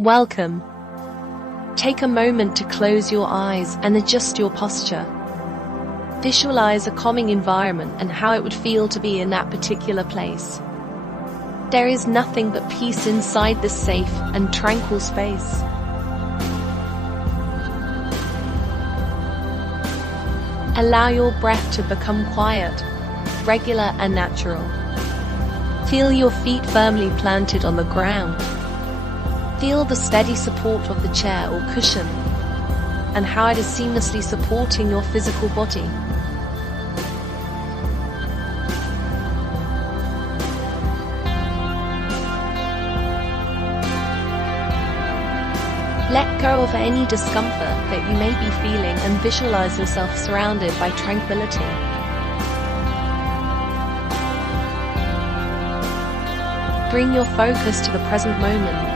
Welcome. Take a moment to close your eyes and adjust your posture. Visualize a calming environment and how it would feel to be in that particular place. There is nothing but peace inside this safe and tranquil space. Allow your breath to become quiet, regular and natural. Feel your feet firmly planted on the ground. Feel the steady support of the chair or cushion, and how it is seamlessly supporting your physical body. Let go of any discomfort that you may be feeling and visualize yourself surrounded by tranquility. Bring your focus to the present moment,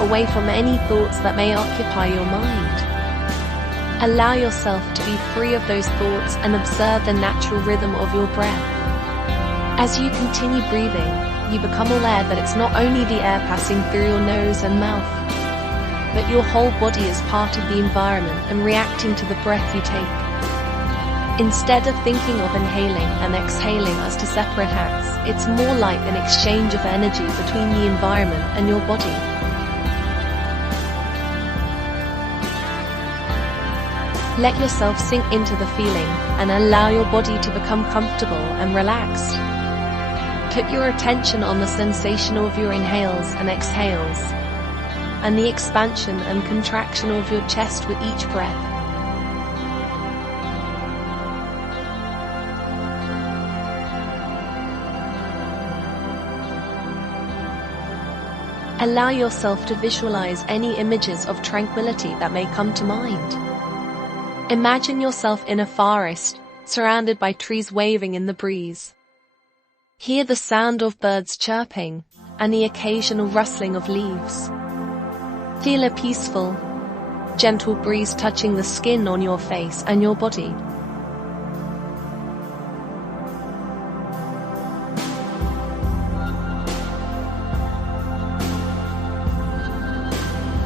away from any thoughts that may occupy your mind. Allow yourself to be free of those thoughts and observe the natural rhythm of your breath. As you continue breathing, you become aware that it's not only the air passing through your nose and mouth, but your whole body is part of the environment and reacting to the breath you take. Instead of thinking of inhaling and exhaling as two separate acts, it's more like an exchange of energy between the environment and your body. Let yourself sink into the feeling and allow your body to become comfortable and relaxed. Put your attention on the sensation of your inhales and exhales, and the expansion and contraction of your chest with each breath. Allow yourself to visualize any images of tranquility that may come to mind. Imagine yourself in a forest, surrounded by trees waving in the breeze. Hear the sound of birds chirping, and the occasional rustling of leaves. Feel a peaceful, gentle breeze touching the skin on your face and your body.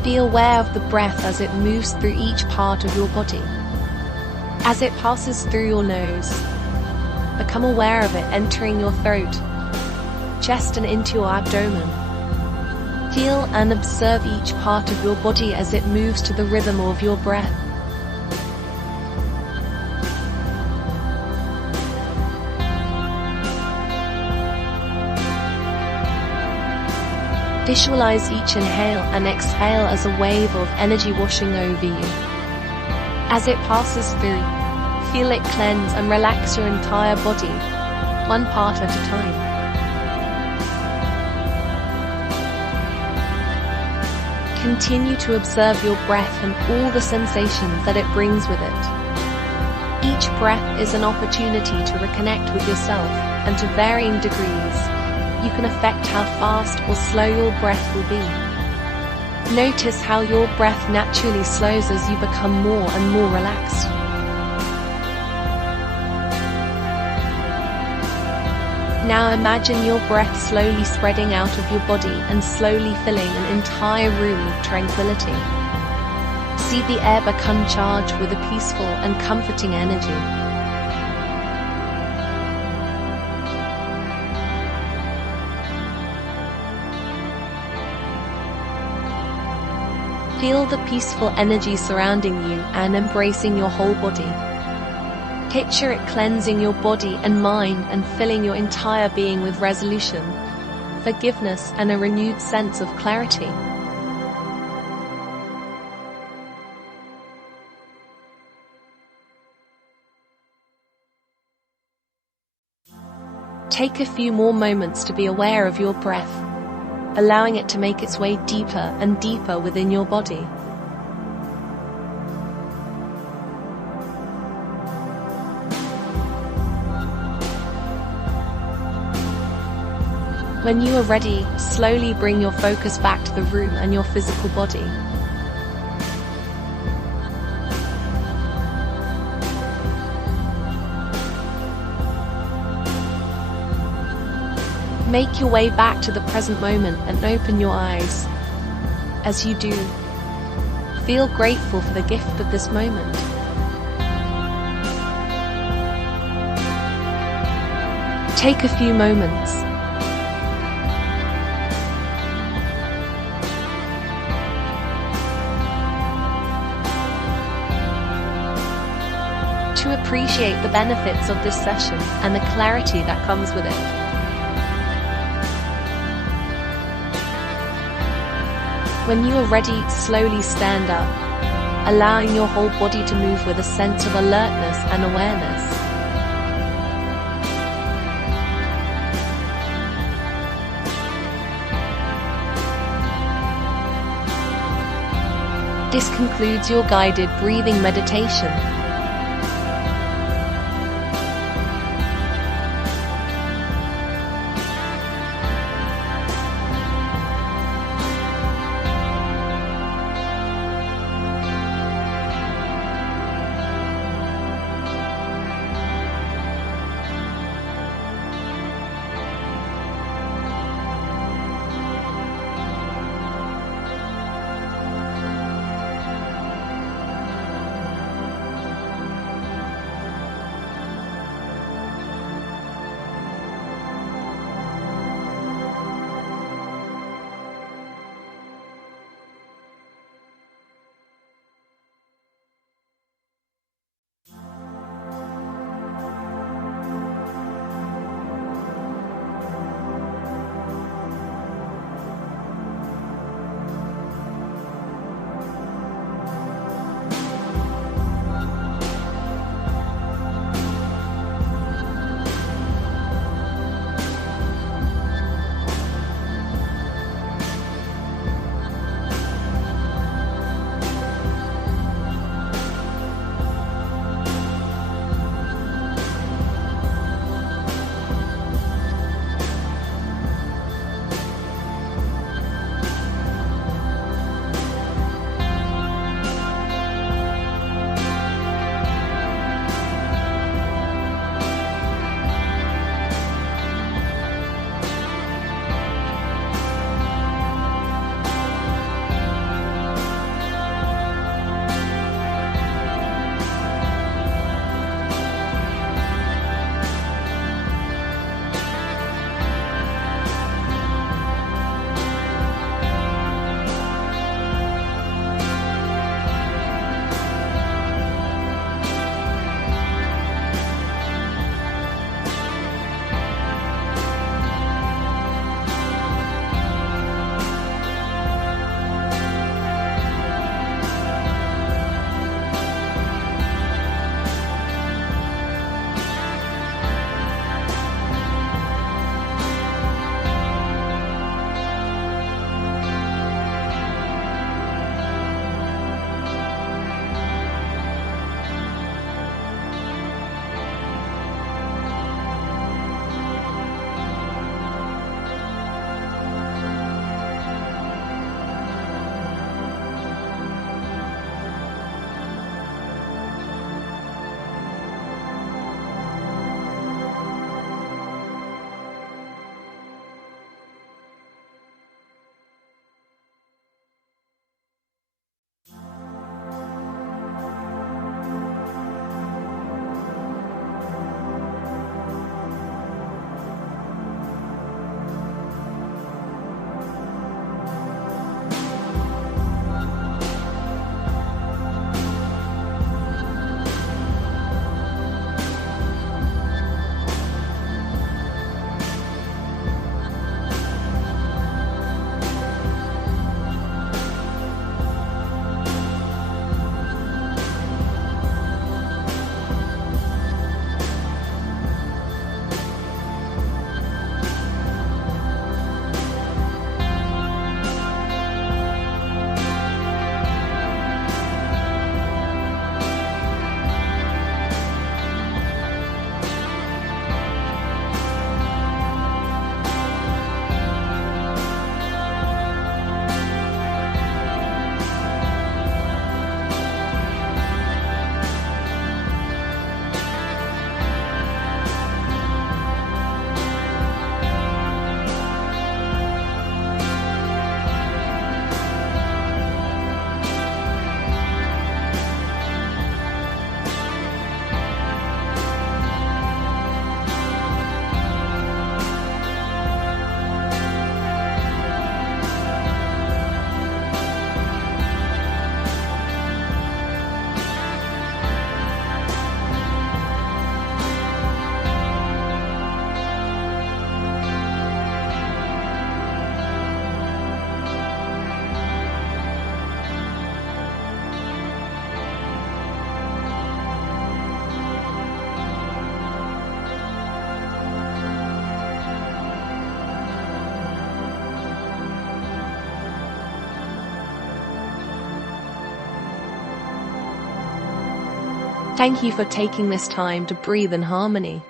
Be aware of the breath as it moves through each part of your body. As it passes through your nose, become aware of it entering your throat, chest and into your abdomen. Feel and observe each part of your body as it moves to the rhythm of your breath. Visualize each inhale and exhale as a wave of energy washing over you. As it passes through, feel it cleanse and relax your entire body, one part at a time. Continue to observe your breath and all the sensations that it brings with it. Each breath is an opportunity to reconnect with yourself, and to varying degrees, you can affect how fast or slow your breath will be. Notice how your breath naturally slows as you become more and more relaxed. Now imagine your breath slowly spreading out of your body and slowly filling an entire room with tranquility. See the air become charged with a peaceful and comforting energy. Feel the peaceful energy surrounding you and embracing your whole body. Picture it cleansing your body and mind and filling your entire being with resolution, forgiveness and a renewed sense of clarity. Take a few more moments to be aware of your breath, allowing it to make its way deeper and deeper within your body. When you are ready, slowly bring your focus back to the room and your physical body. Make your way back to the present moment and open your eyes. As you do, feel grateful for the gift of this moment. Take a few moments to appreciate the benefits of this session and the clarity that comes with it. When you are ready, slowly stand up, allowing your whole body to move with a sense of alertness and awareness. This concludes your guided breathing meditation. Thank you for taking this time to breathe in harmony.